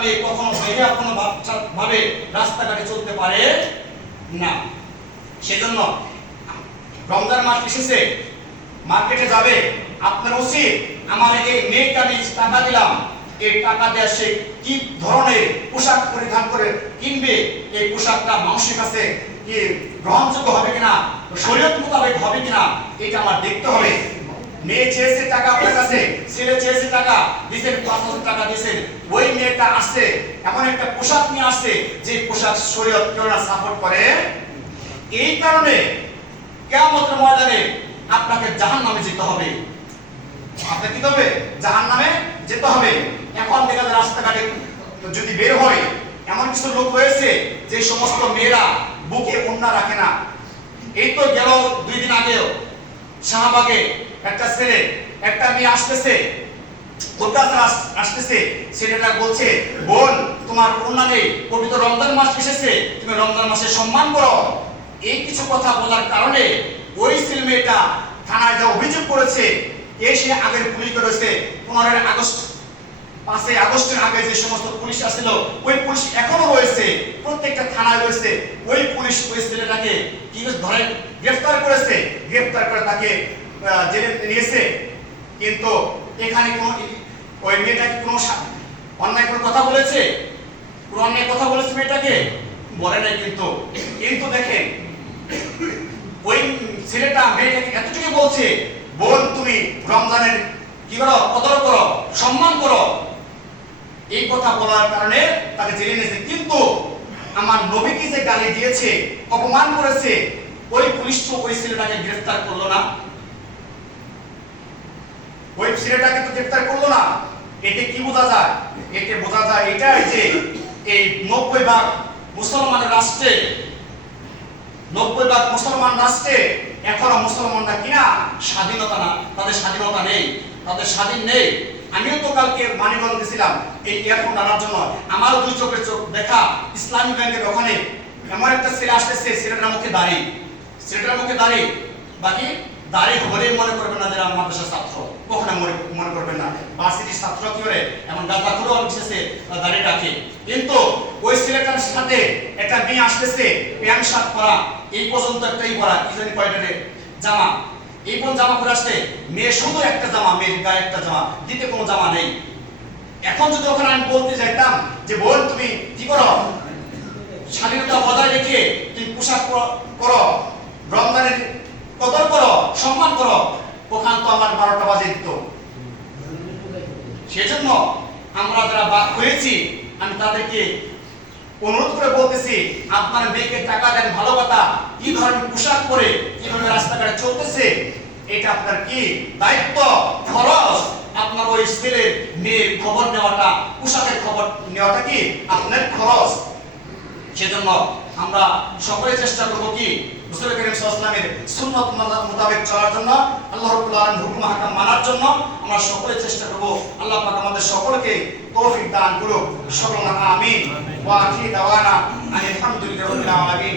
মেয়ে কখনো বেজা কোনো ভাবে রাস্তাঘাটে চলতে পারে না। সেজন্য রমজান মাস এসেছে, মার্কেটে যাবে, আপনার উচিত আমার এই মেয়েকে আমি টাকা দিলাম, এই টাকা দেওয়া সে কি ধরনের পোশাক পরিধান করে কিনবে, এই পোশাকটা মানুষের কাছে কি গ্রহণযোগ্য হবে কিনা, শরীয়ত মোতাবেক হবে কিনা, এটা আমার দেখতে হবে। মেয়ে চেয়েছে টাকা, আপনার কাছে, ছেলে চেয়েছে টাকা দিছেন পাঁচ টাকা দিছেন মেয়েটা আসছে, এমন একটা পোশাক নিয়ে আসছে, যে পোশাক শরীয়ত কেউ না সাপোর্ট করে। এই কারণে কেয়ামতের ময়দানে আপনাকে জাহান নামে যেতে হবে। আপনাকে কি হবে জাহান নামে যেতে হবে। এখন দেখা যায় রাস্তাঘাটে যদি বের হয়, এমন কিছু লোক হয়েছে, যে সমস্ত মেয়েরা বুকে ওন্না রাখে না। এই তো গেল দুই দিন আগেও শাহবাগে একটা ছেলে, একটা মেয়ে আসতেছে ওর আসতেছে। ছেলেটা বলছে, বোন, তোমার নেই পবিত্র রমজান মাস এসেছে। তুমি রমজান মাসে সম্মান করো। এই কিছু কথা বলার কারণে ওই ছেলে মেয়েটা থানায় যা অভিযোগ করেছে এসে আগের পুলিশ করেছে পনেরোই আগস্ট, পাঁচই আগস্টের আগে যে সমস্ত পুলিশ আসছিল, ওই পুলিশ এখনও রয়েছে। প্রত্যেকটা থানায় রয়েছে। ওই পুলিশ ওই ছেলেটাকে কি ধরে গ্রেফতার করেছে? গ্রেফতার করে তাকে জেলে নিয়েছে। কিন্তু এখানে কোন ওই মেয়েটাকে কোনো অন্যায় কোনো কথা বলেছে? কোনো অন্যায় কথা বলেছে মেয়েটাকে? বলে নাই কিন্তু। কিন্তু দেখেন, ওই ছেলেটা মেয়েটাকে এতটুকু বলছে, বোন, তুমি রমজানের কি করো? কদর করো? সম্মান করো? এই কথা বলার কারণে তাকে জেলে নিয়েছে কিন্তু আমার নবীকে যে গালি দিয়েছে, অপমান করেছে, ওই পুলিশ তো ওই ছেলেটাকে গ্রেফতার করল না। ওই ছেলেটাকে তো গ্রেফতার করল না। এতে কি বোঝা যায়? এতে বোঝা যায় এটাই যে এই নব্বই ভাগ মুসলমানের রাষ্ট্রে, নব্বই ভাগ মুসলমান রাষ্ট্রে এখনও মুসলমানরা কিনা স্বাধীনতা না, তাদের স্বাধীনতা নেই, তাদের স্বাধীন নেই। আমিও তো কালকে মানিগঞ্জ গেছিলাম, এই এয়ারপোর্ট আনার জন্য। আমারও দুই চোখের চোখ দেখা ইসলামী ব্যাংকের ওখানে। এমন একটা ছেলে আসতেছে, ছেলেটার মুখে দাড়ি। ছেলেটার মুখে দাড়ি। বাকি দাড়ি হলে মনে করবে না যারা মাদ্রাসার ছাত্র। কখনো মনে মনে করবেন না। ভার্সিটির ছাত্র কি করে এমন গাঁদা করে অফিসে দাড়ি রাখে কিন্তু ওই ছেলেটার সাথে একটা মেয়ে আসতেছে, প্যান্ট শার্ট পরা। এই পর্যন্ত একটাই পরা, কি জানি কয়টা রে? জামা। এই কোন জামা পরে আসতে মেয়ে শুধু একটা জামা, মেয়ের গায়ে একটা জামা, দিতে কোনো জামা নেই। এখন যদি ওখানে আমি বলতে চাইতাম যে, বোন, তুমি কি করো? স্বাধীনতা বজায় রেখে তুমি পোশাক করো রমজানের কদর করো, সম্মান করো। ওখান তো আমার বারোটা বাজে দিত। সেজন্য আমরা যারা বাদ হয়েছি, আমি তাদেরকে অনুরোধ করে বলতেছি, আপনার মেয়েকে টাকা দেন ভালো কথা, কি ধরনের পোশাক পরে, কীভাবে রাস্তাঘাটে চলতেছে, এটা আপনার কি দায়িত্ব? খরচ! আপনার ওই ছেলের মেয়ের খবর নেওয়াটা, পোশাকের খবর নেওয়াটা কি আপনার খরচ? সেজন্য আমরা সকলে চেষ্টা করব কি রাসূল করিম সুন্নত মোতাবেক চলার জন্য আল্লাহ রব্বুল আলামিন হুকুম হাকাম মানার জন্য আমরা সকলে চেষ্টা করব। আল্লাহ পাক আমাদের সকলকে তৌফিক দান করুক। সকল আমিন। ওয়া আখির দাওয়ানা আলহামদুলিল্লাহি রাব্বিল আলামিন।